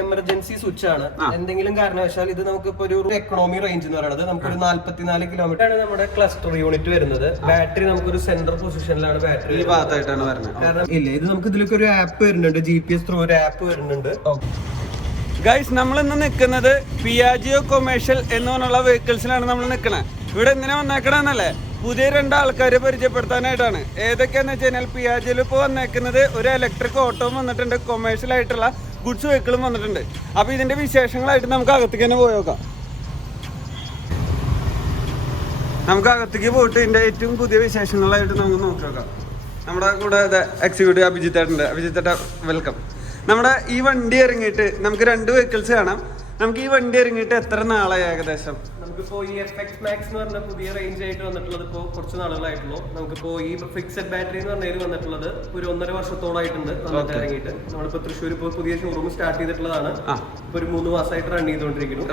Emergency switch ആണ്. എന്തെങ്കിലും കാരണവശാൽ ഇത് നമുക്ക് ഇപ്പൊ ഒരു എക്കണോമി റേഞ്ച് എന്ന് പറയുന്നത് നമുക്കൊരു 44 കിലോമീറ്റർ ആണ് നമ്മുടെ ക്ലസ്റ്റർ യൂണിറ്റ് വരുന്നത്. ബാറ്ററി നമുക്കൊരു സെൻട്രൽ പൊസിഷനിലാണ് ബാറ്ററി ഈ ഭാഗത്തായിട്ടാണ് വരുന്നത്. കാരണം ഇല്ല, ഇത് നമുക്ക് ഇതിലേക്ക് ഒരു ആപ്പ് വരുന്നുണ്ട്, GPS ത്രൂ ഒരു ആപ്പ് വരുന്നുണ്ട്. ഗൈസ്, നമ്മൾ ഇന്ന് നിൽക്കുന്നത് പിയാജിയോ കൊമേഴ്ഷ്യൽ എന്ന് പറഞ്ഞുള്ള വെഹിക്കിൾസിലാണ് നമ്മൾ നിൽക്കുന്നത്. ഇവിടെ എന്തിനാ വന്നേക്കണമെന്നല്ലേ, പുതിയ 2 ആൾക്കാരെ പരിചയപ്പെടുത്താനായിട്ടാണ്. ഏതൊക്കെയാന്ന് വെച്ച് കഴിഞ്ഞാൽ പിയാജിയോയിൽ ഇപ്പോൾ വന്നേക്കുന്നത് ഒരു ഇലക്ട്രിക് ഓട്ടോയും വന്നിട്ടുണ്ട്, കൊമേഴ്ഷ്യൽ ആയിട്ടുള്ള ഗുഡ്സ് വെഹിക്കിളും വന്നിട്ടുണ്ട്. അപ്പോൾ ഇതിന്റെ വിശേഷങ്ങളായിട്ട് നമുക്ക് അകത്തേക്ക് തന്നെ പോയി നോക്കാം. നമുക്ക് അകത്തേക്ക് പോയിട്ട് ഇതിന്റെ ഏറ്റവും പുതിയ വിശേഷങ്ങളായിട്ട് നമുക്ക് നോക്കി നോക്കാം. നമ്മുടെ കൂടെ എക്സിക്യൂട്ടീവ് അഭിജിത്തേട്ടുണ്ട്. അഭിജിത്തേട്ട വെൽക്കം. നമ്മുടെ ഈ വണ്ടി ഇറങ്ങിയിട്ട് നമുക്ക് 2 വെഹിക്കിൾസ് കാണാം. നമുക്ക് ഈ വണ്ടി ഇറങ്ങിയിട്ട് എത്ര നാളായി ഏകദേശം? നമുക്കിപ്പോ ഈ FX Max എന്ന് പറഞ്ഞ പുതിയ റേഞ്ച് ആയിട്ട് വന്നിട്ടുള്ളത് ഇപ്പോൾ കുറച്ച് നാളുകളായിട്ടുള്ളൂ. നമുക്കിപ്പോ ഈ ഫിക്സഡ് ബാറ്ററി എന്ന് പറഞ്ഞതിൽ വന്നിട്ടുള്ളത് ഒരു 1.5 വർഷത്തോളായിട്ടുണ്ട് ഇറങ്ങിയിട്ട്. നമ്മളിപ്പോ തൃശ്ശൂർ ഇപ്പോൾ പുതിയ ഷോറൂം സ്റ്റാർട്ട് ചെയ്തിട്ടുള്ളതാണ്. ഇപ്പൊ ഒരു 3 മാസമായിട്ട് റൺ ചെയ്തുകൊണ്ടിരിക്കുന്നു.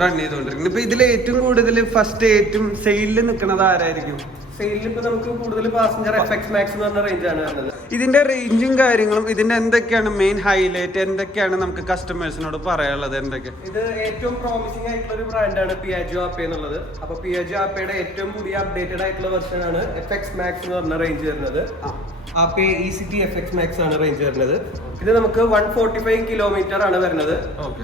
ഇപ്പൊ ഇതിൽ ഏറ്റവും കൂടുതൽ ഫസ്റ്റ് ഏറ്റവും സെയിലിൽ നിൽക്കുന്നത് ആരായിരിക്കും? സെയിലിൽ ഇപ്പൊ നമുക്ക് കൂടുതൽ പാസഞ്ചർ FX Max എന്ന് പറഞ്ഞ റേഞ്ച് ആണ് വരുന്നത്. ഇതിന്റെ റേഞ്ചും കാര്യങ്ങളും ഇതിന്റെ എന്തൊക്കെയാണ് മെയിൻ ഹൈലൈറ്റ്, എന്തൊക്കെയാണ് നമുക്ക് കസ്റ്റമേഴ്സിനോട് പറയാനുള്ളത്? എന്തൊക്കെ ഇത് ഏറ്റവും പ്രോമിസിംഗ് ആയിട്ടുള്ള ഒരു ബ്രാൻഡാണ് Piaggio APE എന്നുള്ളത്. അപ്പൊ Piaggio APEയുടെ ഏറ്റവും പുതിയ അപ്ഡേറ്റഡ് ആയിട്ടുള്ള വെർഷൻ ആണ് FX Max എന്ന് പറഞ്ഞ റേഞ്ച് വരുന്നത്. APE ECT FX Max ആണ് റേഞ്ച് വരുന്നത്. ഇത് നമുക്ക് 145 കിലോമീറ്റർ ആണ് വരുന്നത്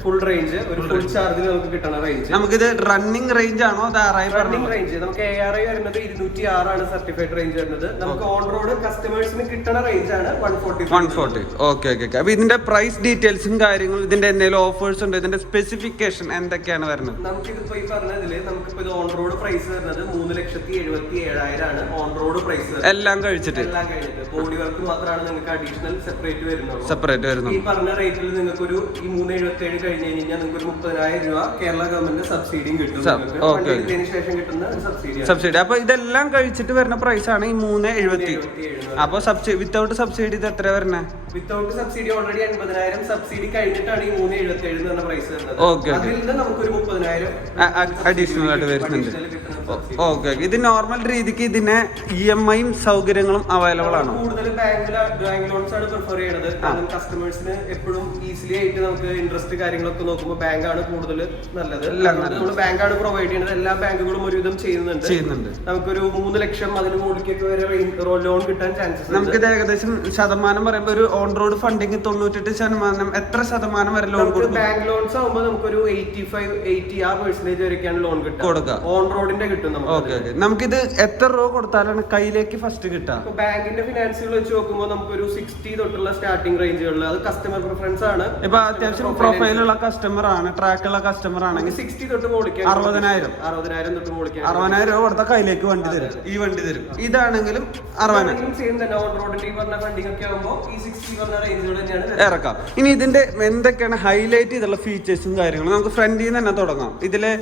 ഫുൾ റേഞ്ച്. ഒരു ഫുൾ ചാർജിൽ നമുക്ക് കിട്ടുന്ന റേഞ്ച്. നമുക്കിത് റണ്ണിംഗ് റേഞ്ച് ആണോ? റണ്ണിംഗ് റേഞ്ച് നമുക്ക് ARI വരുന്നത് 206 ആണ് സർട്ടിഫൈഡ് റേഞ്ച് വരുന്നത്. നമുക്ക് ഓൺ റോഡ് കസ്റ്റമേഴ്സിന് കിട്ടുന്ന റേഞ്ച് ആണ് 140. ഓക്കെ. അപ്പൊ ഇതിന്റെ പ്രൈസ് ഡീറ്റെയിൽസും കാര്യങ്ങളും, ഇതിന്റെ എന്തെങ്കിലും ഓഫേഴ്സ് ഉണ്ട്, ഇതിന്റെ സ്പെസിഫിക്കേഷൻ എന്തൊക്കെയാണ് വരുന്നത്? നമുക്കിതിപ്പോ ഈ പറഞ്ഞതില് നമുക്കിപ്പോ ഇത് ഓൺ റോഡ് പ്രൈസ് വരുന്നത് 3,77,700 ആണ് ഓൺ റോഡ് പ്രൈസ്. എല്ലാം കഴിഞ്ഞിട്ട് ബോഡി വർക്ക് മാത്രമാണ് നിങ്ങൾക്ക് അഡീഷണൽ സെപ്പറേറ്റ് വരുന്നത്. ഈ പറഞ്ഞ റേറ്റിൽ നിങ്ങൾക്ക് ഒരു ഈ 3,77 കഴിഞ്ഞ് കഴിഞ്ഞാൽ നിങ്ങൾക്ക് ഒരു 30,000 രൂപ കേരള ഗവൺമെന്റ് സബ്സിഡിയും കിട്ടും. ശേഷം കിട്ടുന്ന സബ്സിഡി. അപ്പൊ ഇതെല്ലാം കഴിച്ചിട്ട് വരുന്ന പ്രൈസ് ആണ് ഈ 3,77. അപ്പൊ വിത്തൗട്ട് സബ്സിഡി ഇത് എത്ര വരണേ? വിത്തൗട്ട് സബ്സിഡി ഓൾറെഡി 80,000 സബ്സിഡി കഴിഞ്ഞിട്ടാണ് ഈ 3,77 എന്ന പ്രൈസ് വരുന്നത്. അതിൽ നിന്ന് നമുക്കൊരു 30,000 അഡീഷണൽ ആയിട്ട് വരുന്നുണ്ട്. ഓക്കെ. ഇത് നോർമൽ രീതിക്ക് ഇതിന് EMI സൗകര്യങ്ങളും അവൈലബിൾ ആണ്. കൂടുതൽ ബാങ്ക് ലോൺസ് ആണ് പ്രിഫർ ചെയ്യുന്നത്. കാരണം കസ്റ്റമേഴ്സിന് എപ്പോഴും ഈസിലി ആയിട്ട് നമുക്ക് ഇൻട്രസ്റ്റ് കാര്യങ്ങളൊക്കെ നോക്കുമ്പോൾ ബാങ്ക് ആണ് കൂടുതൽ നല്ലത്. നമ്മൾ ബാങ്ക് ആണ് പ്രൊവൈഡ് ചെയ്യുന്നത്. എല്ലാ ബാങ്കുകളും ഒരുവിധം ചെയ്യുന്നുണ്ട്. നമുക്കൊരു 3 ലക്ഷം അതിന് മുകളിലേക്ക് വരെ ലോൺ കിട്ടാൻ ചാൻസസ്. നമുക്കിത് ഏകദേശം ശതമാനം പറയുമ്പോൾ ഒരു ഓൺ റോഡ് ഫണ്ടിങ് 98% എത്ര ശതമാനം വരെ ലോൺ കൊടുക്കും? ബാങ്ക് ലോൺസ് ആകുമ്പോൾ നമുക്കൊരു 85-80 ആ പെർസെന്റേജ് വരെയൊക്കെയാണ് ലോൺ കൊടുക്കുക. ഓൺ റോഡിന്റെ കിട്ടും. നമുക്കിത് എത്ര രൂപ കൊടുത്താലാണ് കയ്യിലേക്ക് ഫസ്റ്റ് കിട്ടുക? ബാങ്കിന്റെ ഫിനാൻസുകൾ വെച്ച് നോക്കുമ്പോൾ നമുക്കൊരു 60 തൊട്ടുള്ള സ്റ്റാർട്ടിംഗ് റേഞ്ചുകളിൽ. അത് കസ്റ്റമർ പ്രിഫറൻസ് ആണ്. ഇപ്പൊ അത്യാവശ്യം പ്രൊഫൈലുള്ള കസ്റ്റമർ ആണ്, ട്രാക്കുള്ള കസ്റ്റമർ ആണെങ്കിൽ 60 തൊട്ട് മുകളിലേക്ക് 60,000 തൊട്ട് മുകളിലേക്ക് 60,000 രൂപ കൊടുത്താൽ കയ്യിലേക്ക് വണ്ടി തരും. ഈ വണ്ടി തരും. ഇതാണെങ്കിലും 60,000 സെയിം തന്നെ. ഓൺ റോഡിന്റെ ഈ പറഞ്ഞ ഫണ്ടിംഗ് ഒക്കെ ആകുമ്പോൾ ഈ 60 പറഞ്ഞ റേഞ്ചുകൾ തന്നെയാണ് ഇറക്കാം. ഇനി ഇതിന്റെ എന്തൊക്കെയാണ് ഹൈലൈറ്റ് ചെയ്തുള്ള ഫീച്ചേഴ്സും കാര്യങ്ങളും? നമുക്ക് ഫ്രണ്ടിൽ നിന്ന് തന്നെ തുടങ്ങാം. ഇതില്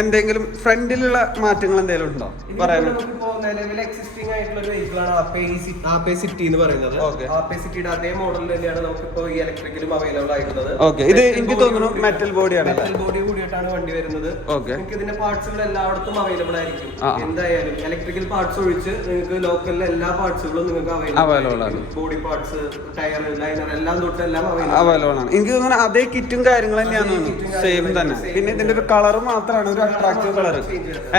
എന്തെങ്കിലും ഫ്രണ്ടിലുള്ള മാറ്റങ്ങൾ എന്തെങ്കിലും ഉണ്ടോ പറയാനുള്ളത്? നിലവിൽ എക്സിസ്റ്റിംഗ് ആയിട്ടുള്ള ഒരു വെഹിക്കിൾ ആണ് APE സിറ്റി എന്ന് പറയുന്നത്. APE സിറ്റിയുടെ അതേ മോഡൽ തന്നെയാണ് നമുക്കിപ്പോ ഈ ഇലക്ട്രിക്കലും അവൈലബിൾ ആയിട്ടുള്ളത്. ഇത് എനിക്ക് തോന്നുന്നു മെറ്റൽ ബോഡിയാണ്. മെറ്റൽ ബോഡി കൂടിയിട്ടാണ് വണ്ടി വരുന്നത്. നിങ്ങൾക്ക് ഇതിന്റെ പാർട്സുകൾ എല്ലായിടത്തും അവൈലബിൾ ആയിരിക്കും. എന്തായാലും ഇലക്ട്രിക്കൽ പാർട്സ് ഒഴിച്ച് നിങ്ങൾക്ക് ലോക്കലിലെ എല്ലാ പാർട്സുകളും നിങ്ങൾക്ക് അവൈലബിൾ ആണ്. ബോഡി പാർട്സ്, ടയർ, ലൈനർ എല്ലാം തൊട്ട് എല്ലാം അവൈലബിൾ ആണ്. എനിക്ക് തോന്നുന്നു അതേ കിറ്റും കാര്യങ്ങളും തന്നെയാണ് സെയിം തന്നെ. പിന്നെ ഇതിന്റെ ഒരു കളർ മാത്രമാണ് ഒരു അട്രാക്റ്റീവ് കളർ,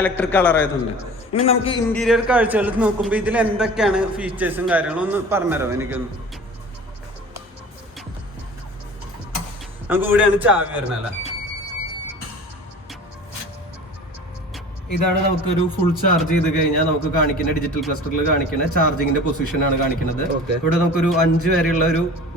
ഇലക്ട്രിക് കളർ ആയതുകൊണ്ട്. ഇനി നമുക്ക് ഇന്റീരിയർ കാഴ്ചകൾ നോക്കുമ്പോൾ ഇതിൽ എന്തൊക്കെയാണ് ഫീച്ചേഴ്സും കാര്യങ്ങളും ഒന്ന് പറഞ്ഞുതരാം എനിക്കൊന്ന്. നമുക്ക് ഇവിടെയാണ് ചാവി വരുന്നല്ലേ. ഇതാണ് നമുക്കൊരു ഫുൾ ചാർജ് ചെയ്ത് കഴിഞ്ഞാൽ നമുക്ക് കാണിക്കുന്ന ഡിജിറ്റൽ ക്ലസ്റ്ററിൽ കാണിക്കുന്ന ചാർജിങ്ങിന്റെ പൊസിഷൻ ആണ് കാണിക്കുന്നത്. ഇവിടെ നമുക്കൊരു 5 വരെയുള്ള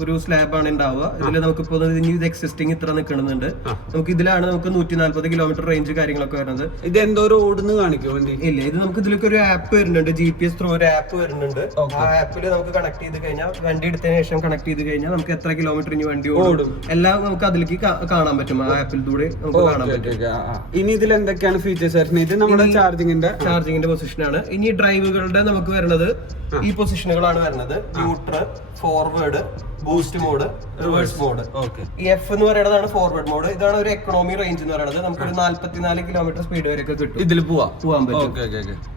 ഒരു സ്ലാബ് ആണ് ഉണ്ടാവുക. ഇതിൽ നമുക്കിപ്പോ ഇത് എക്സിസ്റ്റിംഗ് ഇത്ര നിൽക്കുന്നുണ്ട്. നമുക്ക് ഇതിലാണ് നമുക്ക് 140 കിലോമീറ്റർ റേഞ്ച് കാര്യങ്ങളൊക്കെ വരുന്നത്. ഇത് എന്തോ ഓടുന്നു കാണിക്കും? ഇല്ല, ഇത് നമുക്ക് ഇതിലേക്ക് ഒരു ആപ്പ് വരുന്നുണ്ട്, GPS ത്രൂ ഒരു ആപ്പ് വരുന്നുണ്ട്. ആ ആപ്പിൽ നമുക്ക് കണക്ട് ചെയ്ത് കഴിഞ്ഞാൽ വണ്ടി എടുത്തതിന് ശേഷം കണക്ട് ചെയ്ത് കഴിഞ്ഞാൽ നമുക്ക് എത്ര കിലോമീറ്റർ ഇനി വണ്ടി ഓടും എല്ലാം നമുക്ക് അതിലേക്ക് കാണാൻ പറ്റും. ആ ആപ്പിലൂടെ നമുക്ക് കാണാൻ പറ്റും. ഇനി ഇതിൽ എന്തൊക്കെയാണ് ഫീച്ചേഴ്സ് വരുന്നത്? ഇത് നമ്മുടെ ചാർജിങ്ങിന്റെ പൊസിഷനാണ്. ഇനി ഡ്രൈവുകളുടെ നമുക്ക് വരുന്നത് ഈ പൊസിഷനുകളാണ് വരുന്നത്. Neutral, forward, boost mode, reverse mode. ഈ എഫ് എന്ന് പറയുന്നതാണ് ഫോർവേഡ് മോഡ്. ഇതാണ് ഒരു എക്കണോമി റേഞ്ച് എന്ന് പറയുന്നത്. നമുക്കൊരു 44 കിലോമീറ്റർ സ്പീഡ് വരെയൊക്കെ കിട്ടും. ഇതിൽ പോവാൻ പറ്റും.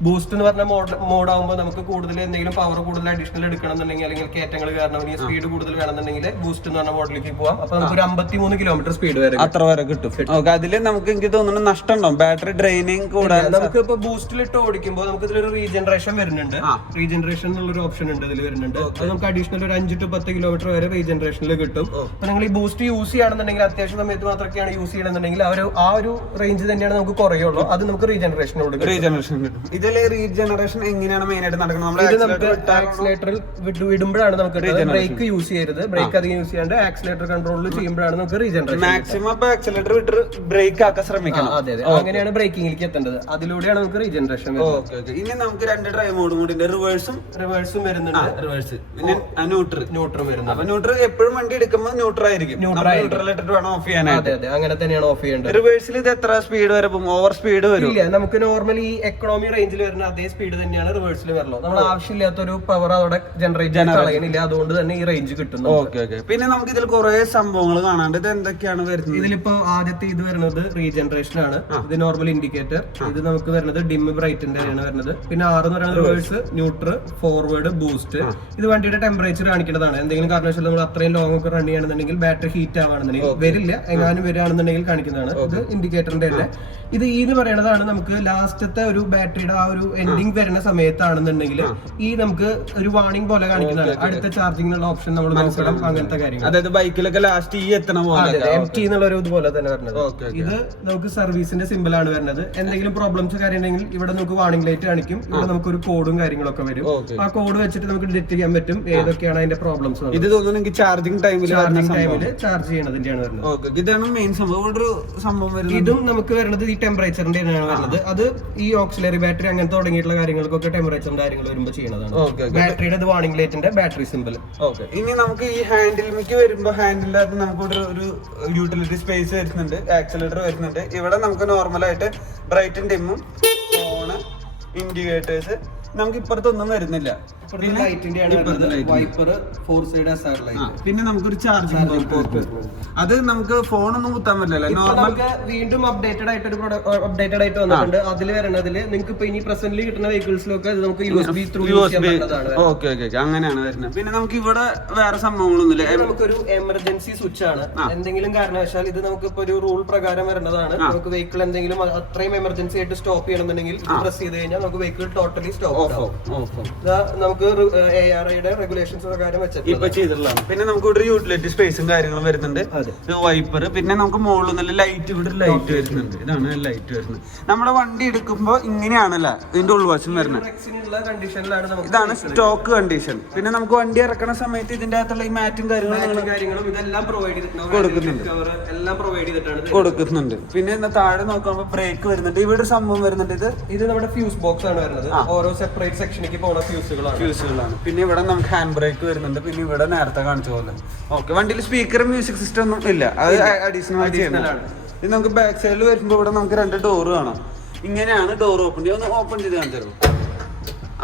ബൂസ്റ്റ് എന്ന് പറഞ്ഞ മോഡ് ആകുമ്പോൾ നമുക്ക് കൂടുതൽ എന്തെങ്കിലും പവർ കൂടുതൽ അഡീഷണൽ എടുക്കണമെന്നുണ്ടെങ്കിൽ അല്ലെങ്കിൽ കയറ്റങ്ങൾ കാരണം സ്പീഡ് കൂടുതൽ വേണമെന്നുണ്ടെങ്കിൽ ബൂസ്റ്റ് എന്ന് പറഞ്ഞ മോഡലിലേക്ക് പോവാം. അപ്പൊ നമുക്ക് ഒരു 53 കിലോമീറ്റർ സ്പീഡ് വരെ അത്ര വരെ കിട്ടും. അതില് നമുക്ക് എനിക്ക് തോന്നുന്നു നഷ്ടം ഉണ്ടാവും, ബാറ്ററി ഡ്രെയിനിങ് കൂടാതെ. നമുക്ക് ഇപ്പൊ ബൂസ്റ്റിലിട്ട് ഓടിക്കുമ്പോൾ നമുക്ക് ഇതിലൊരു റീജനറേഷൻ വരുന്നുണ്ട്. റീജനറേഷൻ എന്നുള്ളൊരു ഓപ്ഷൻ ഉണ്ട് ഇതിൽ വരുന്നുണ്ട്. അത് നമുക്ക് അഡീഷണൽ ഒരു 5 to 10 കിലോമീറ്റർ വരെ റീജനറേഷനിൽ കിട്ടും. അപ്പൊ നിങ്ങൾ ഈ ബൂസ്റ്റ് യൂസ് ചെയ്യുകയാണെന്നുണ്ടെങ്കിൽ അത്യാവശ്യ സമയത്ത് മാത്രമൊക്കെയാണ് യൂസ് ചെയ്യണമെന്നുണ്ടെങ്കിൽ ആ ഒരു റേഞ്ച് തന്നെയാണ് നമുക്ക് കുറയുള്ളൂ. അത് നമുക്ക് റീജനറേഷൻ കിട്ടും. ഇതിലെ റീജനറേഷൻ എങ്ങനെയാണ് മെയിൻ ആയിട്ട് നടക്കുന്നത്? ആക്സിലേറ്ററിൽ വിടുമ്പോഴാണ് നമുക്ക് ബ്രേക്ക് യൂസ് ചെയ്യരുത്. ബ്രേക്ക് അധികം യൂസ് ചെയ്യാണ്ട് ആക്സിലേറ്റർ കൺട്രോളിൽ ചെയ്യുമ്പോഴാണ് നമുക്ക് റീജനറേഷൻ. മാക്സിമം ആക്സിലേറ്റർ വിട്ട് ബ്രേക്ക് ആക്കാൻ ശ്രമിക്കണം. അതെ, അങ്ങനെയാണ് ബ്രേക്കിംഗിലേക്ക് എത്തേണ്ടത്. അതിലൂടെയാണ് നമുക്ക് റീജനറേഷൻ. ഇനി നമുക്ക് 2 ഡ്രൈവ് മോഡും കൂടി ഉണ്ട്. റിവേഴ്സും വരുന്നുണ്ട്. റിവേഴ്സ് പിന്നെ ന്യൂട്രൽ വരുന്നത്. അപ്പൊ ന്യൂട്രൽ എപ്പോഴും വണ്ടി എടുക്കുമ്പോൾ ന്യൂട്രൽ ആയിരിക്കും. ന്യൂട്രൽ ഇട്ടിട്ട് വേണം ഓഫ് ചെയ്യാനായിട്ട്. അതെ, അങ്ങനെ തന്നെയാണ് ഓഫ് ചെയ്യേണ്ടത്. റിവേഴ്സിൽ ഇത് എത്ര സ്പീഡ് വരെ പോകും? ഓവർ സ്പീഡ് വരും? ഇല്ല, നമുക്ക് നോർമലി എക്കണോമി റേഞ്ചിൽ വരുന്ന അതേ സ്പീഡ് തന്നെയാണ് റിവേഴ്സിൽ വരുള്ളൂ. നമ്മൾ ആവശ്യമില്ലാത്തൊരു പവർ അവിടെ ജനറേറ്റ് ചെയ്യണില്ല. അതുകൊണ്ട് തന്നെ ഈ റേഞ്ച് കിട്ടുന്നു. പിന്നെ നമുക്ക് ഇതിൽ കുറെ സംഭവങ്ങൾ കാണാണ്ട്. ഇത് എന്തൊക്കെയാണ് വരുന്നത്? ഇതിലിപ്പോ ആദ്യത്തെ ഇത് വരുന്നത് റീജനറേഷൻ ആണ്. ഇത് നോർമൽ ഇൻഡിക്കേറ്റർ. ഇത് നമുക്ക് വരുന്നത് ഡിം ബ്രൈറ്റിന്റെ ആണ് വരുന്നത്. പിന്നെ 6 എന്ന് പറയുന്നത് റിവേഴ്സ്, ന്യൂട്രൽ, ഫോർവേഡ്, ബൂസ്റ്റ്. ഇത് വണ്ടിയുടെ ടെമ്പറേച്ചർ കാണിക്കുന്നതാണ്. എന്തെങ്കിലും കാരണവശാൽ നമ്മൾ അത്രയും ലോങ് ഒക്കെ റൺ ചെയ്യുകയാണെന്നുണ്ടെങ്കിൽ ബാറ്ററി ഹീറ്റ് ആവുകയാണെന്നുണ്ടെങ്കിൽ വരില്ല, എങ്ങാനും വരികയാണെന്നുണ്ടെങ്കിൽ കാണിക്കുന്നതാണ്. ഇത് ഇൻഡിക്കേറ്ററിന്റെ തന്നെ. ഇത് ഈ എന്ന് പറയുന്നതാണ് നമുക്ക് ലാസ്റ്റത്തെ ഒരു ബാറ്ററിയുടെ ആ ഒരു എൻഡിങ് വരുന്ന സമയത്താണെന്നുണ്ടെങ്കിൽ ഈ നമുക്ക് ഒരു വാർണിംഗ് പോലെ കാണിക്കുന്നതാണ്. അടുത്ത ചാർജിങ്ങിനുള്ള ഓപ്ഷൻ നമ്മൾ നോക്കണം, അങ്ങനത്തെ കാര്യങ്ങൾ. അതായത് ബൈക്കിലൊക്കെ ലാസ്റ്റ് ഈ എത്തണ MT എന്നുള്ള ഒരു ഇതുപോലെ തന്നെ വരുന്നത്. ഇത് നമുക്ക് സർവീസിന്റെ സിമ്പിൾ ആണ് വരുന്നത്. എന്തെങ്കിലും പ്രോബ്ലംസ് കാര്യം ഉണ്ടെങ്കിൽ ഇവിടെ നമുക്ക് വാർണിംഗ് ലൈറ്റ് കാണിക്കും. ഇവിടെ നമുക്ക് ഒരു കോഡും കാര്യങ്ങളൊക്കെ വരും. ആ കോഡ് വെച്ചിട്ട് നമുക്ക് ഡിറ്റക്ട് ചെയ്യാൻ പറ്റും ഏതൊക്കെയാണ് അതിന്റെ പ്രോബ്ലംസ്. ഇത് തോന്നുന്നു എനിക്ക് ചാർജിങ് ടൈമിൽ ചാർജ് ചെയ്യണതിന്റെയാണ് വരുന്നത്. ഇതാണ് മെയിൻ സംഭവം. ഒരു സംഭവം വരുന്നത് ഇതും നമുക്ക് വരുന്നത് ഈ ടെമ്പറേച്ചറിന്റെ ആണ് വരുന്നത്. അത് ഈ ഓക്സിലറി ബാറ്ററി അങ്ങനത്തെ തുടങ്ങിയിട്ടുള്ള കാര്യങ്ങൾക്കൊക്കെ ടെമ്പറേച്ചറിന്റെ കാര്യങ്ങൾ വരുമ്പോൾ ചെയ്യുന്നതാണ്. ബാറ്ററിയുടെ വാർണിംഗ് ലൈറ്റിന്റെ ബാറ്ററി സിമ്പിൾ. ഇനി നമുക്ക് ഈ ഹാൻഡിൽമിക്ക് വരുമ്പോ ഹാൻഡിലിനകത്ത് നമുക്ക് ഒരു യൂട്ടിലിറ്റി സ്പേസ് വരുന്നുണ്ട്, ആക്സിലേറ്റർ വരുന്നുണ്ട്. ഇവിടെ നമുക്ക് നോർമലായിട്ട് ബ്രൈറ്റും ഡിമ്മും, ഫോണ്, ഇൻഡിക്കേറ്റേഴ്സ്. നമുക്ക് ഇപ്പുറത്തൊന്നും വരുന്നില്ല. പിന്നെ നമുക്കൊരു ചാർജിങ് പോർട്ട്. അത് നമുക്ക് ഫോണൊന്നും കുത്താൻ പറ്റില്ല. നോർമൽ വീണ്ടും അപ്ഡേറ്റഡ് ആയിട്ട് വന്നിട്ടുണ്ട്. അതിൽ വരുന്നതിൽ നിങ്ങൾക്ക് ഇപ്പൊ ഇനി പ്രസന്റ്ലി കിട്ടുന്ന വെഹിക്കിൾസിലൊക്കെ നമുക്ക് USB ത്രൂ ഓക്കെ അങ്ങനെയാണ് വരുന്നത്. പിന്നെ നമുക്ക് ഇവിടെ വേറെ സംഭവങ്ങളൊന്നുമില്ല. നമുക്കൊരു എമർജൻസി സ്വിച്ച് ആണ്. എന്തെങ്കിലും കാരണവശാൽ ഇത് നമുക്ക് ഇപ്പൊ ഒരു റൂൾ പ്രകാരം വരുന്നതാണ്. നമുക്ക് വെഹിക്കിൾ എന്തെങ്കിലും അത്രയും എമർജൻസി ആയിട്ട് സ്റ്റോപ്പ് ചെയ്യണമെന്നുണ്ടെങ്കിൽ പ്രസ് ചെയ്ത് കഴിഞ്ഞാൽ നമുക്ക് വെഹിക്കിൾ ടോട്ടലി സ്റ്റോപ്പ് നമുക്ക് ARIയുടെ റെഗുലേഷൻസ് പ്രകാരം ചെയ്തിട്ടുള്ളതാണ്. പിന്നെ നമുക്ക് ഇവിടെ യൂട്ടിലിറ്റി സ്പേസും കാര്യങ്ങളും വരുന്നുണ്ട്. വൈപ്പർ. പിന്നെ നമുക്ക് മുകളിൽ നല്ല ലൈറ്റ്, ഇവിടെ ലൈറ്റ് വരുന്നുണ്ട്. ഇതാണ് ലൈറ്റ് വരുന്നത്. നമ്മുടെ വണ്ടി എടുക്കുമ്പോൾ ഇങ്ങനെയാണല്ലോ ഇതിന്റെ ഉൾവശം വരുന്നത്. ഇതാണ് സ്റ്റോക്ക് കണ്ടീഷൻ. പിന്നെ നമുക്ക് വണ്ടി ഇറക്കണ സമയത്ത് ഇതിന്റെ അകത്തുള്ള ഈ മാറ്റും കാര്യങ്ങളും ഇതെല്ലാം കൊടുക്കുന്നുണ്ട്. പിന്നെ താഴെ നോക്കുമ്പോൾ ബ്രേക്ക് വരുന്നുണ്ട്. ഇവിടെ ഒരു സംഭവം വരുന്നുണ്ട്. ഇത് നമ്മുടെ ഫ്യൂസ് ബോക്സ് ആണ് വരുന്നത്. ഓരോ സെപ്പറേറ്റ് സെക്ഷനിലേക്ക് പോകുന്ന ഫ്യൂസുകളാണ്. പിന്നെ ഇവിടെ നമുക്ക് ഹാൻഡ് ബ്രേക്ക് വരുന്നുണ്ട്. പിന്നെ ഇവിടെ നേരത്തെ കാണിച്ച പോലെ വണ്ടിയിൽ സ്പീക്കർ, മ്യൂസിക് സിസ്റ്റം ഒന്നും ഇല്ല. അത് അഡീഷണൽ ആയിട്ട് ചെയ്യുന്നതാണ്. ഇത് നമുക്ക് ബാക്ക് സൈഡിൽ വരുമ്പോൾ ഇവിടെ നമുക്ക് 2 ഡോറ് കാണാം. ഇങ്ങനെയാണ് ഡോർ ഓപ്പൺ ചെയ്യുക. ഒന്ന് ഓപ്പൺ ചെയ്ത് കാണിച്ചു.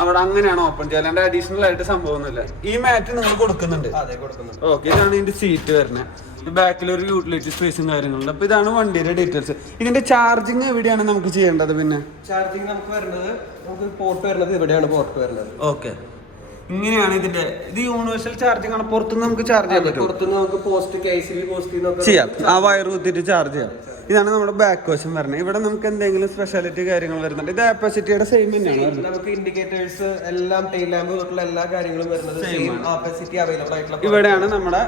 അവിടെ അങ്ങനെയാണ് ഓപ്പൺ ചെയ്യുക, അല്ലാണ്ട് അഡീഷണൽ ആയിട്ട് സംഭവമൊന്നുമില്ല. ഈ മാറ്റ് നിങ്ങൾ കൊടുക്കുന്നുണ്ട്. ഓക്കെ, ഇതാണ് ഇതിന്റെ സീറ്റ് വരുന്നത്. ബാക്കിൽ ഒരു യൂട്ടിലിറ്റി സ്പേസും കാര്യങ്ങളുണ്ട്. അപ്പൊ ഇതാണ് വണ്ടിയുടെ ഡീറ്റെയിൽസ്. ഇതിന്റെ ചാർജിങ് എവിടെയാണ് നമുക്ക് ചെയ്യേണ്ടത്? പിന്നെ ചാർജിങ് നമുക്ക് വരുന്നത് പോർട്ട് വരുന്നത് ഇവിടെയാണ് പോർട്ട് വരുന്നത്. ഓക്കെ, ഇങ്ങനെയാണ് ഇതിന്റെ. ഇത് യൂണിവേഴ്സൽ ചാർജിങ് ആണ്. പുറത്തുനിന്ന് നമുക്ക് ചാർജ് ചെയ്യാൻ പറ്റും. പുറത്തുനിന്ന് നമുക്ക് പോസ്റ്റ് KCB പോസ്റ്റ് ചെയ്യാം. ആ വയർ കുത്തിയിട്ട് ചാർജ് ചെയ്യാം. ഇതാണ് നമ്മുടെ ബാക്ക് വശം വരുന്നത്. ഇവിടെ നമുക്ക് എന്തെങ്കിലും സ്പെഷ്യാലിറ്റി കാര്യങ്ങൾ വരുന്നുണ്ട്. ഇത് ആപ്പസിറ്റിയുടെ സെയിം തന്നെയാണ്. നമുക്ക് ഇൻഡിക്കേറ്റേഴ്സ് എല്ലാം, ടെയിൽ ലാമ്പ് തൊട്ടുള്ള എല്ലാ കാര്യങ്ങളും വരുന്നത് സെയിം ആപ്പസിറ്റി അവൈലബിൾ ആയിട്ടുള്ള. ഇവിടെയാണ് നമ്മുടെ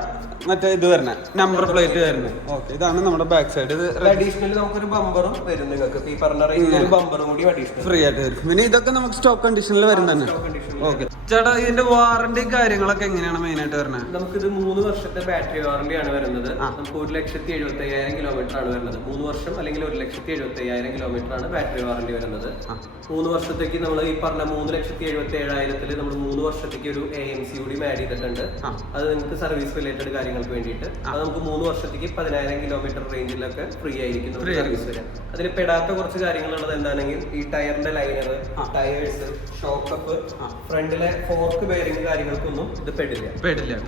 മറ്റേ ഇത് വരുന്നത്, നമ്പർ പ്ലേറ്റ് വരുന്നത്. ഓക്കെ, ഇതാണ് നമ്മുടെ ബാക്ക് സൈഡ്. ഇത് അഡീഷണലി നമുക്കൊരു ബമ്പറും വരും. നിങ്ങൾക്ക് ഈ പറഞ്ഞ റേഞ്ചിൽ ബമ്പറും കൂടി അഡീഷണൽ ഫ്രീ ആയിട്ട് വരും. പിന്നെ ഇതൊക്കെ നമുക്ക് സ്റ്റോക്ക് കണ്ടീഷനിൽ വരുന്നതന്നെ. ഓക്കെ ചേട്ടാ, ഇതിന്റെ വാറന്റി കാര്യങ്ങളൊക്കെ എങ്ങനെയാണ് മെയിൻ ആയിട്ട് വരുന്നത്? നമുക്കിത് 3 വർഷത്തെ ബാറ്ററി വാറന്റി ആണ് വരുന്നത്. നമുക്ക് 1,75,000 കിലോമീറ്റർ ആണ് വരുന്നത്. 3 വർഷം അല്ലെങ്കിൽ 1,75,000 കിലോമീറ്റർ ആണ് ബാറ്ററി വാറണ്ടി വരുന്നത്. 3 വർഷത്തേക്ക് നമ്മൾ ഈ പറഞ്ഞ 3,77,000 നമ്മൾ 3 വർഷത്തേക്ക് ഒരു AMC കൂടി ആഡ് ചെയ്തിട്ടുണ്ട്. അത് നിങ്ങൾക്ക് സർവീസ് റിലേറ്റഡ് കാര്യങ്ങൾക്ക് വേണ്ടിയിട്ട് അത് നമുക്ക് 3 വർഷത്തേക്ക് 10,000 കിലോമീറ്റർ റേഞ്ചിലൊക്കെ ഫ്രീ ആയിരിക്കും സർവീസ് വരാം. അതിൽ പെടാത്ത കുറച്ച് കാര്യങ്ങളുള്ളത് എന്താണെങ്കിൽ ഈ ടയറിന്റെ ലൈനർ, ടയേഴ്സ്, ഷോക്കപ്പ്, ഫ്രണ്ടിലെ ഫോർക്ക് ബെയറിംഗ് കാര്യങ്ങൾക്കൊന്നും ഇത് പെടില്ല.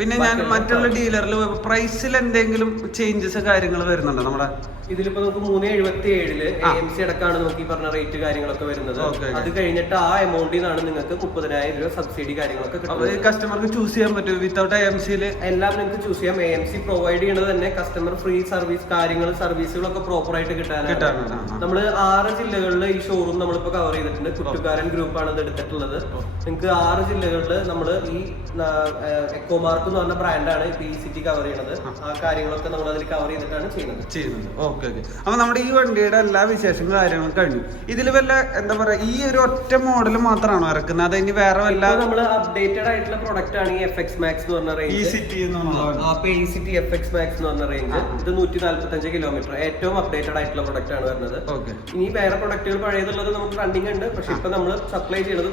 പിന്നെ ഞാൻ മറ്റുള്ള ഡീലറിൽ പ്രൈസിൽ എന്തെങ്കിലും ചേഞ്ചസ് കാര്യങ്ങൾ വരുന്നുണ്ടോ നമ്മുടെ ഇതിലിപ്പോ നമുക്ക് 3,77 AMC അടക്കമാണ് നമുക്ക് ഈ പറഞ്ഞ റേറ്റ് കാര്യങ്ങളൊക്കെ വരുന്നത്. അത് കഴിഞ്ഞിട്ട് ആ എമൗണ്ടിൽ നിന്നാണ് നിങ്ങൾക്ക് 30,000 രൂപ സബ്സിഡി കാര്യങ്ങളൊക്കെ കിട്ടുന്നത്. കസ്റ്റമർക്ക് ചൂസ് ചെയ്യാൻ പറ്റും വിത്തൗട്ട് AMC എല്ലാം നിങ്ങൾക്ക് ചൂസ് ചെയ്യാം. AMC പ്രൊവൈഡ് ചെയ്യുന്നത് തന്നെ കസ്റ്റമർ ഫ്രീ സർവീസ് സർവീസുകളൊക്കെ പ്രോപ്പർ ആയിട്ട് കിട്ടാനാണ്. നമ്മൾ 6 ജില്ലകളിൽ ഈ ഷോറൂം നമ്മളിപ്പോ കവർ ചെയ്തിട്ടുണ്ട്. കുട്ടുകാരൻ ഗ്രൂപ്പാണ് ഇത് എടുത്തിട്ടുള്ളത്. നിങ്ങൾക്ക് 6 ജില്ലകളിൽ നമ്മൾ ഈ എക്കോമാർക്ക് എന്ന് പറഞ്ഞ ബ്രാൻഡാണ് PCT കവർ ചെയ്യുന്നത്. ആ കാര്യങ്ങളൊക്കെ നമ്മൾ അതിൽ കവർ ചെയ്തിട്ടാണ് ചെയ്യുന്നത്. അപ്പൊ നമ്മുടെ ഈ വണ്ടിയുടെ എല്ലാ വിശേഷങ്ങളും കാര്യങ്ങളും കഴിഞ്ഞു. ഇതിൽ വല്ല എന്താ പറയാ ഈ ഒരു ഒറ്റ മോഡൽ മാത്രമാണോ ഇറക്കുന്നത്? അത് ഇനി വേറെ വല്ല നമ്മൾ അപ്ഡേറ്റഡ് ആയിട്ടുള്ള പ്രൊഡക്റ്റ് ആണ് ഈ FX Max എന്ന് പറഞ്ഞ റേഞ്ച്. ECT FX Max എന്ന് പറഞ്ഞ റേഞ്ച്. ഇത് 145 കിലോമീറ്റർ ഏറ്റവും അപ്ഡേറ്റഡ് ആയിട്ടുള്ള പ്രൊഡക്റ്റ് ആണ് വരുന്നത്. ഇനി വേറെ പ്രൊഡക്റ്റുകൾ പഴയതുള്ളത് നമുക്ക് റണ്ണിങ് ഉണ്ട്. പക്ഷെ ഇപ്പൊ നമ്മൾ സപ്ലൈ ചെയ്യുന്നത്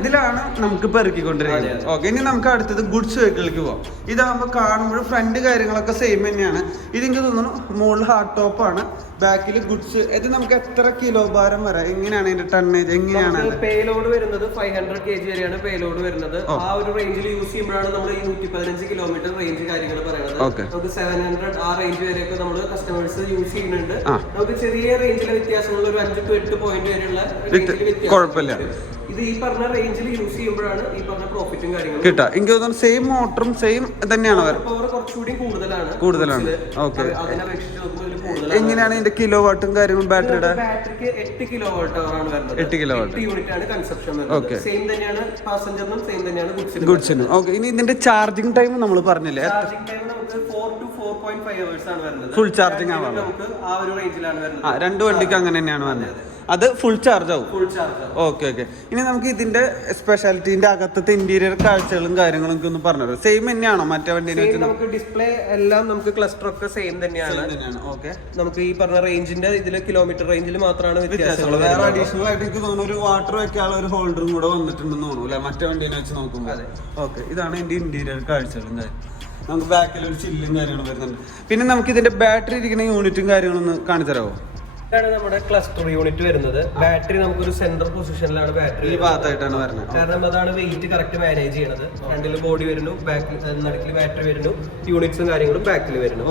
ഇതിലാണ് നമുക്ക് പെറുക്കിക്കൊണ്ടിരിക്കുന്നത്. ഓക്കെ, ഇനി നമുക്ക് അടുത്തത് ഗുഡ്സ് വെഹിക്കിൾക്ക് പോവാം. ഇതാകുമ്പോൾ കാണുമ്പോൾ ഫ്രണ്ട് കാര്യങ്ങളൊക്കെ സെയിം തന്നെയാണ്. ഇതെനിക്ക് തോന്നുന്നു മുകളിൽ ഹാർഡ് ടോപ്പാണ്, ബാക്കിൽ ഗുഡ്സ്. ഇത് നമുക്ക് എത്ര കിലോ ഭാരം വരെ എങ്ങനെയാണ് ഇതിന്റെ ടണ്ണേജ് എങ്ങനെയാണ്? പേലോഡ് വരുന്നത് 500 kg വരെയാണ് പേലോഡ് വരുന്നത്. ആ ഒരു റേഞ്ചിൽ യൂസ് ചെയ്യുമ്പോഴാണ് നമ്മൾ ഈ 115 കിലോമീറ്റർ റേഞ്ച് കാര്യങ്ങൾ പറയുന്നത്. നമുക്ക് 700 ആ റേഞ്ച് വരെയൊക്കെ നമ്മൾ കസ്റ്റമേഴ്സ് യൂസ് ചെയ്യുന്നുണ്ട്. നമുക്ക് ചെറിയ റേഞ്ചിലെ വ്യത്യാസമുള്ള ഒരു 5 to 8 പോയിന്റ് വരെയുള്ള കുഴപ്പമില്ല. ഇത് ഈ പറഞ്ഞ റേഞ്ചിൽ യൂസ് ചെയ്യുമ്പോഴാണ് ഈ പറഞ്ഞ പ്രോഫിറ്റും കാര്യങ്ങളും കിട്ടുക. എനിക്ക് തോന്നുന്നു സെയിം മോട്ടറും സെയിം തന്നെയാണ്. പവർ കുറച്ചുകൂടി കൂടുതലാണ്. ഓക്കെ, അതിനപേക്ഷിച്ച് നോക്കുമ്പോൾ എങ്ങനെയാണ് ഇതിന്റെ കിലോ വാട്ടും കാര്യങ്ങളും? ബാറ്ററിയുടെ ബാറ്ററിക്ക് 8 കിലോ വാട്ട് ആണ് വരുന്നത്. 8 കിലോ വാട്ട് യൂണിറ്റ് ആണ് കൺസപ്ഷൻ വരുന്നത്. സെയിം തന്നെയാണ് പാസഞ്ചറിനും സെയിം തന്നെയാണ് ഗുഡ്സിനും. ഓക്കെ, ഇനി ഇതിന്റെ ചാർജിങ് ടൈം നമ്മൾ പറഞ്ഞില്ലേ? ചാർജിങ് ടൈം നമുക്ക് 4 to 4.5 hours ആണ് വരുന്നത്. ഫുൾ ചാർജിങ് ആവാം. നമുക്ക് ആ ഒരു റേഞ്ചിലാണ് വരുന്നത്. രണ്ട് വണ്ടിക്ക് അങ്ങനെ തന്നെയാണ് വരുന്നത്. അത് ഫുൾ ചാർജ് ആവും. ഓക്കെ. ഇനി നമുക്ക് ഇതിന്റെ സ്പെഷ്യാലിറ്റിന്റെ അകത്തത്തെ ഇന്റീരിയർ കാഴ്ചകളും കാര്യങ്ങളും ഒന്ന് പറഞ്ഞു. സെയിം തന്നെയാണോ മറ്റേ വണ്ടിനെ വെച്ച്? നമുക്ക് ഡിസ്പ്ലേ എല്ലാം നമുക്ക് ക്ലസ്റ്റർ ഒക്കെ സെയിം തന്നെയാണ്. ഓക്കെ, നമുക്ക് ഈ പറഞ്ഞ റേഞ്ചിന്റെ ഇതില് കിലോമീറ്റർ റേഞ്ചിൽ മാത്രമാണ് വ്യത്യാസങ്ങൾ. വേറെ അഡീഷണൽ ആയിട്ട് എനിക്ക് തോന്നുന്നു ഒരു വാട്ടർ വെക്കാനുള്ള ഒരു ഹോൾഡറും കൂടെ വന്നിട്ടുണ്ടെന്ന് തോന്നുന്നു അല്ലെ മറ്റേ വണ്ടിനെ വെച്ച് നോക്കുമ്പോൾ. ഓക്കെ, ഇതാണ് ഇതിന്റെ ഇന്റീരിയർ കാഴ്ചകളും കാര്യം. നമുക്ക് ബാക്കിൽ ഒരു ചില്ലും കാര്യങ്ങളും വരുന്നുണ്ട്. പിന്നെ നമുക്ക് ഇതിന്റെ ബാറ്ററി ഇരിക്കുന്ന യൂണിറ്റും കാര്യങ്ങളും ഒന്ന് കാണിച്ചു തരാമോ? ഇതാണ് നമ്മുടെ ക്ലസ്റ്റർ യൂണിറ്റ് വരുന്നത്. ബാറ്ററി നമുക്കൊരു സെന്റർ പൊസിഷനിലാണ് ബാറ്ററി ഈ ഭാഗത്തായിട്ടാണ് വരുന്നത്. കാരണം അതാണ് വെയിറ്റ് കറക്റ്റ് മാനേജ് ചെയ്യണത്. ഫ്രണ്ടിൽ ബോഡി വരുന്നു, ബാക്കിൽ നടുക്കിൽ ബാറ്ററി വരുന്നു, യൂണിറ്റ്സും കാര്യങ്ങളും ബാക്കിൽ വരുന്നു.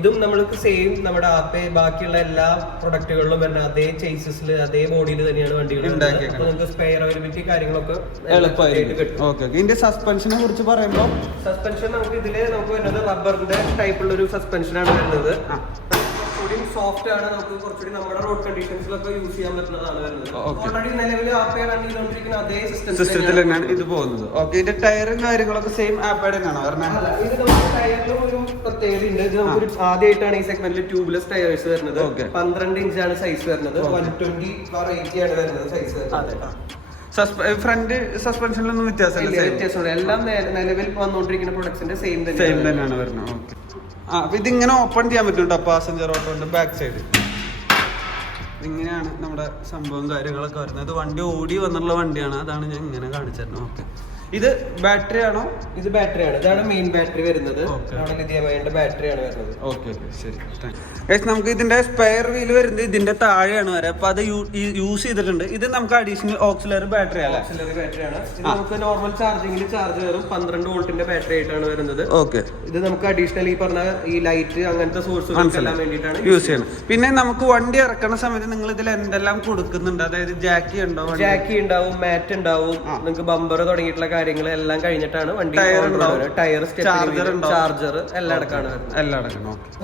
ഇതും നമ്മൾക്ക് സെയിം നമ്മുടെ APE ബാക്കിയുള്ള എല്ലാ പ്രൊഡക്റ്റുകളിലും വരുന്ന അതേ ചേസസിൽ അതേ ബോഡിയിൽ തന്നെയാണ് വണ്ടികൾ ഉണ്ടാക്കിയത്. നമുക്ക് സ്പെയർ അവൈലബിലിറ്റി കാര്യങ്ങളൊക്കെ എളുപ്പമായിട്ട് കിട്ടും. ഇതിന്റെ സസ്പെൻഷനെ കുറിച്ച് പറയുമ്പോൾ സസ്പെൻഷൻ നമുക്ക് ഇതില് നമുക്ക് വരുന്നത് റബ്ബറിന്റെ ടൈപ്പുള്ള ഒരു സസ്പെൻഷനാണ് വരുന്നത്. സോഫ്റ്റ് ആണ്. നമുക്ക് കുറച്ചുകൂടി നമ്മുടെ റോഡ് കണ്ടീഷൻസിലൊക്കെ യൂസ് ചെയ്യാൻ പറ്റുന്നതാണ് വരുന്നത്. ഓൾറെഡി നിലവിൽ APE റൺ ചെയ്തുകൊണ്ടിരിക്കുന്ന അതേ സിസ്റ്റത്തിൽ തന്നെയാണ് ഇത് പോകുന്നത്. ഓക്കെ, ഇതിന്റെ ടയറും കാര്യങ്ങളൊക്കെ സെയിം APE തന്നെയാണോ വരുന്നത്? ഇത് നമുക്ക് ടയറിലും ഒരു പ്രത്യേകത ഉണ്ട്. ഇത് നമുക്ക് ആദ്യമായിട്ടാണ് ഈ സെഗ്മെന്റിൽ ട്യൂബ്ലെസ് ടയേഴ്സ് വരുന്നത്. 12 ഇഞ്ചാണ് സൈസ് വരുന്നത്. 120/80 ആണ് വരുന്നത് സൈസ് വരുന്നത്. ഫ്രണ്ട് സസ്പെൻഷനിലൊന്നും വ്യത്യാസമില്ല. എല്ലാം നിലവിൽ വന്നുകൊണ്ടിരിക്കുന്ന പ്രൊഡക്ട്സിന്റെ സെയിം തന്നെയാണ് വരുന്നത്. ഓക്കെ, അപ്പൊ ഇതിങ്ങനെ ഓപ്പൺ ചെയ്യാൻ പറ്റും കേട്ടോ. പാസഞ്ചർ ഓട്ടോന്റെ ബാക്ക് സൈഡ് ഇങ്ങനെയാണ് നമ്മുടെ സംഭവം കാര്യങ്ങളൊക്കെ വരുന്നത്. വണ്ടി ഓടി വന്നുള്ള വണ്ടിയാണ്, അതാണ് ഞാൻ ഇങ്ങനെ കാണിച്ചിരുന്നത്. ഓക്കെ, ഇത് ബാറ്ററി ആണോ? ഇത് ബാറ്ററിയാണ്. ഇതാണ് മെയിൻ ബാറ്ററി വരുന്നത്. ബാറ്ററിയാണ് വരുന്നത്. ഓക്കെ, ശരി. നമുക്ക് ഇതിന്റെ സ്പെയർ വീൽ വരുന്നത് ഇതിന്റെ താഴെയാണ് വരെ. അപ്പൊ അത് യൂസ് ചെയ്തിട്ടുണ്ട്. ഇത് നമുക്ക് അഡീഷണൽ ഓക്സിലറി ബാറ്ററി അല്ല? ഓക്സിലറി ബാറ്ററിയാണ്. ഇത് നമുക്ക് നോർമൽ ചാർജിംഗിൽ ചാർജ് കയറും. 12 വോൾട്ടിന്റെ ബാറ്ററി ആയിട്ടാണ് വരുന്നത്. ഓക്കെ, ഇത് നമുക്ക് അഡീഷണൽ ഈ പറഞ്ഞ ഈ ലൈറ്റ് അങ്ങനത്തെ സോഴ്സുകൾക്കെല്ലാം വേണ്ടിയിട്ടാണ് യൂസ് ചെയ്യുന്നത്. പിന്നെ നമുക്ക് വണ്ടി ഇറക്കുന്ന സമയത്ത് നിങ്ങൾ ഇതിൽ എന്തെല്ലാം കൊടുക്കുന്നുണ്ട്? അതായത് ജാക്കി ഉണ്ടാവും, ജാക്കി ഉണ്ടാവും, മാറ്റ് ഉണ്ടാവും, നിങ്ങൾക്ക് ബമ്പർ തുടങ്ങിയിട്ടുള്ള കാര്യങ്ങൾ എല്ലാം കഴിഞ്ഞിട്ടാണ് വണ്ടി. ടയർ, ചാർജർ എല്ലാം അടക്കാണ്.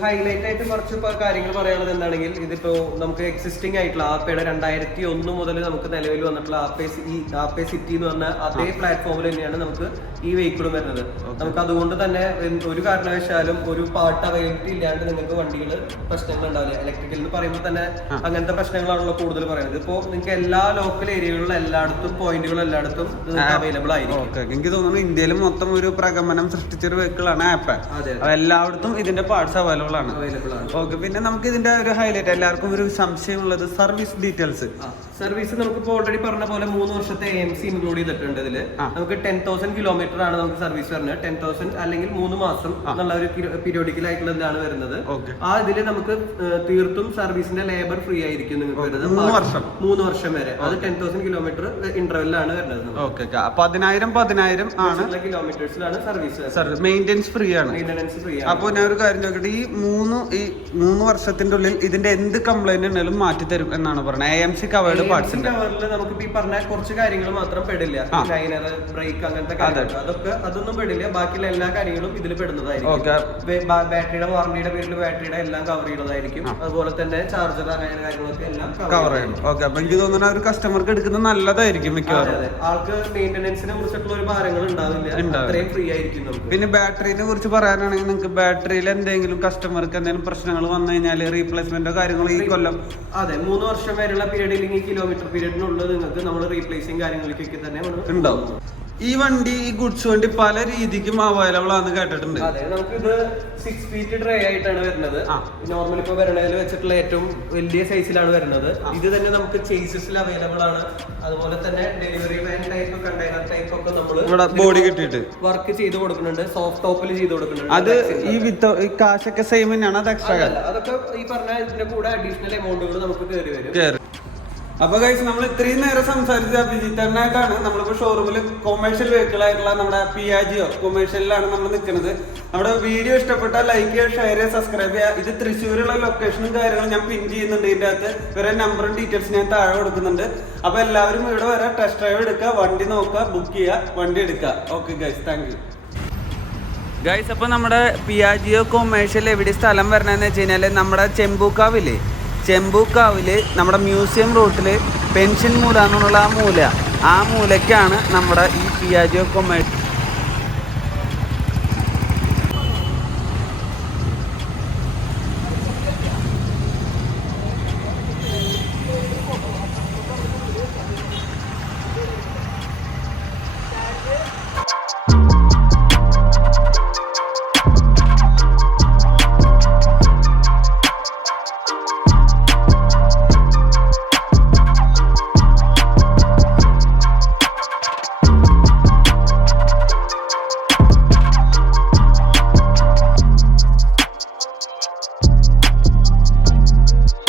ഹൈലൈറ്റ് ആയിട്ട് കുറച്ച് കാര്യങ്ങൾ പറയാനുള്ളത് എന്താണെങ്കിൽ, ഇതിപ്പോ നമുക്ക് എക്സിസ്റ്റിംഗ് ആയിട്ടുള്ള APEയുടെ 2001 മുതൽ നമുക്ക് നിലവിൽ വന്നിട്ടുള്ള APE സിറ്റി എന്ന് പറഞ്ഞ അതേ പ്ലാറ്റ്ഫോമിൽ തന്നെയാണ് നമുക്ക് ഈ വെഹിക്കിളും വരുന്നത്. നമുക്ക് അതുകൊണ്ട് തന്നെ ഒരു കാരണവശാലും ഒരു പാർട്ട് അവൈലബിലിറ്റി ഇല്ലാണ്ട് നിങ്ങൾക്ക് വണ്ടികൾ പ്രശ്നങ്ങൾ ഉണ്ടാവില്ല. ഇലക്ട്രിക്കൽ എന്ന് പറയുമ്പോൾ തന്നെ അങ്ങനത്തെ പ്രശ്നങ്ങളാണല്ലോ കൂടുതൽ പറയുന്നത്. ഇപ്പോൾ നിങ്ങൾക്ക് എല്ലാ ലോക്കൽ ഏരിയകളിലും എല്ലായിടത്തും പോയിന്റുകളും എല്ലായിടത്തും അവൈലബിൾ ആയിരിക്കും. ഓക്കെ, എനിക്ക് തോന്നുന്നു ഇന്ത്യയിൽ മൊത്തം ഒരു പ്രകമ്പനം സൃഷ്ടിച്ചൊരു വെഹിക്കിളാണ് ആപ്പ്. എല്ലായിടത്തും ഇതിന്റെ പാർട്സ് അവൈലബിൾ ആണ്. ഓക്കെ, പിന്നെ നമുക്ക് ഇതിന്റെ ഒരു ഹൈലൈറ്റ്, എല്ലാവർക്കും ഒരു സംശയമുള്ളത് സർവീസ് ഡീറ്റെയിൽസ്. സർവീസ് നമുക്കിപ്പോൾ ഓൾറെഡി പറഞ്ഞ പോലെ 3 വർഷത്തെ AMC ഇൻക്ലൂഡ് ചെയ്തിട്ടുണ്ട്. ഇതില് നമുക്ക് 10,000 കിലോമീറ്റർ ആണ് നമുക്ക് സർവീസ് വരുന്നത്. 10,000 അല്ലെങ്കിൽ 3 മാസം എന്നുള്ള ഒരു പീരിയോഡിക്കൽ ആയിട്ടുള്ള ഇതാണ് വരുന്നത്. ആ ഇതില് നമുക്ക് തീർത്തും സർവീസിന്റെ ലേബർ ഫ്രീ ആയിരിക്കും നിങ്ങൾക്ക് വരുന്നത് 3 വർഷം വരെ. അത് 10,000 കിലോമീറ്റർ ഇന്റർവെല്ലാണ് വരുന്നത്. 10,000 ആണ് കിലോമീറ്റേഴ്സിലാണ് സർവീസ്. മെയിൻ്റെനൻസ് ഫ്രീ ആണ്. അപ്പൊ ഞാൻ ഒരു കാര്യം ചോദിക്കട്ടെ, ഈ 3 വർഷത്തിന്റെ ഉള്ളിൽ ഇതിന്റെ എന്ത് കംപ്ലൈന്റ് ഉണ്ടെങ്കിലും മാറ്റി തരും എന്നാണ് പറഞ്ഞത്. AMC കവേർഡ് പാർട്സിന്റെ കവറിൽ നമുക്ക് ഈ പറഞ്ഞ കുറച്ച് കാര്യങ്ങൾ മാത്രം പെടില്ല. ലൈനർ, ബ്രേക്ക്, അങ്ങനത്തെ കാര്യങ്ങൾ അതൊന്നും പെടില്ല. ബാക്കിയുള്ള എല്ലാ കാര്യങ്ങളും ഇതിൽ പെടുന്നതായിരിക്കും. ബാറ്ററിയുടെ വാറണ്ടിയുടെ പേരിൽ ബാറ്ററിയുടെ എല്ലാം കവർ ചെയ്യുന്നതായിരിക്കും. അതുപോലെ തന്നെ ചാർജർ അങ്ങനെ കാര്യങ്ങളൊക്കെ എല്ലാം കവർ ചെയ്യും. ഓക്കെ, അപ്പൊ എനിക്ക് തോന്നുന്നു ഒരു കസ്റ്റമർക്ക് എടുക്കുന്നത് നല്ലതായിരിക്കും മിക്കവാറും. ആൾക്ക് മെയിന്റനൻസിനെ കുറിച്ചിട്ടുള്ള ഒരു ഭാരങ്ങൾ ഉണ്ടാവില്ല, അത്രയും ഫ്രീ ആയിരിക്കും നമുക്ക്. പിന്നെ ബാറ്ററിനെ കുറിച്ച് പറയാനാണെങ്കിൽ നിങ്ങൾക്ക് ബാറ്ററിയിൽ എന്തെങ്കിലും കസ്റ്റമർക്ക് എന്തെങ്കിലും പ്രശ്നങ്ങൾ വന്നു കഴിഞ്ഞാൽ റീപ്ലേസ്മെന്റോ കാര്യങ്ങളോ ഈ കൊല്ലം 3 വർഷം വരെയുള്ള പീരീഡിൽ ഈ കിലോമീറ്റർ പീരീഡിനുള്ളത് നിങ്ങൾക്ക് നമ്മൾ റീപ്ലേസിങ് കാര്യങ്ങളിലേക്കൊക്കെ തന്നെ ഉണ്ടാവും. ഈ വണ്ടി, ഈ ഗുഡ്സ് വണ്ടി പല രീതിക്കും അവൈലബിൾ ആണെന്ന് കേട്ടിട്ടുണ്ട്. അതെ, നമുക്കിത് 6 ഫീറ്റ് ഡ്രൈ ആയിട്ടാണ് വരുന്നത്. നോർമൽ ഇപ്പൊ വരണതിൽ വെച്ചിട്ടുള്ള ഏറ്റവും വലിയ സൈസിലാണ് വരുന്നത്. ഇത് തന്നെ നമുക്ക് ചേസസിൽ അവൈലബിൾ ആണ്. അതുപോലെ തന്നെ delivery van type, container type ഒക്കെ നമ്മൾ ബോഡി കിട്ടിയിട്ട് വർക്ക് ചെയ്ത് കൊടുക്കുന്നുണ്ട്. സോഫ്റ്റ് ടോപ്പിൽ ചെയ്ത് കൊടുക്കുന്നുണ്ട്. അത് ഈ കാശൊക്കെ സെയിം തന്നെയാണ്, അത് എക്സ്ട്രാ? അതൊക്കെ ഈ പറഞ്ഞ ഇതിന്റെ കൂടെ അഡീഷണൽ എമൗണ്ടുകൾ നമുക്ക് കയറി വരും. അപ്പൊ ഗൈസ്, നമ്മൾ ഇത്രയും നേരം സംസാരിച്ച അഭിജിത്തനായിട്ടാണ്. നമ്മളിപ്പോ ഷോറൂമിൽ കൊമേഴ്ഷ്യൽ വെഹിക്കിൾ ആയിട്ടുള്ള നമ്മുടെ പിയാജിയോ കൊമേഴ്ഷ്യലിലാണ് നമ്മൾ നിൽക്കുന്നത്. നമ്മുടെ വീഡിയോ ഇഷ്ടപ്പെട്ടാൽ ലൈക്ക് ചെയ്യുക, ഷെയർ ചെയ്യുക, സബ്സ്ക്രൈബ് ചെയ്യുക. ഇത് തൃശ്ശൂരുള്ള ലൊക്കേഷനും കാര്യങ്ങളും ഞാൻ പിൻ ചെയ്യുന്നുണ്ട്. ഇതിന്റെ അകത്ത് വേറെ നമ്പറും ഡീറ്റെയിൽസ് ഞാൻ താഴെ കൊടുക്കുന്നുണ്ട്. അപ്പൊ എല്ലാവരും ഇവിടെ വരെ ടെസ്റ്റ് ഡ്രൈവ് എടുക്കുക, വണ്ടി നോക്കുക, ബുക്ക് ചെയ്യുക, വണ്ടി എടുക്കുക. Okay guys, thank you guys. അപ്പൊ നമ്മുടെ പിയാജിയോ കൊമേഴ്ഷ്യൽ എവിടെ സ്ഥലം വരണമെന്ന് വെച്ച് കഴിഞ്ഞാൽ നമ്മുടെ ചെമ്പൂക്കാവില് നമ്മുടെ മ്യൂസിയം റൂട്ടില് പെൻഷൻ മൂല എന്നുള്ള ആ മൂലയ്ക്കാണ് നമ്മുടെ ഈ പിയാജിയോ കൊമേഴ്ഷ്യൽ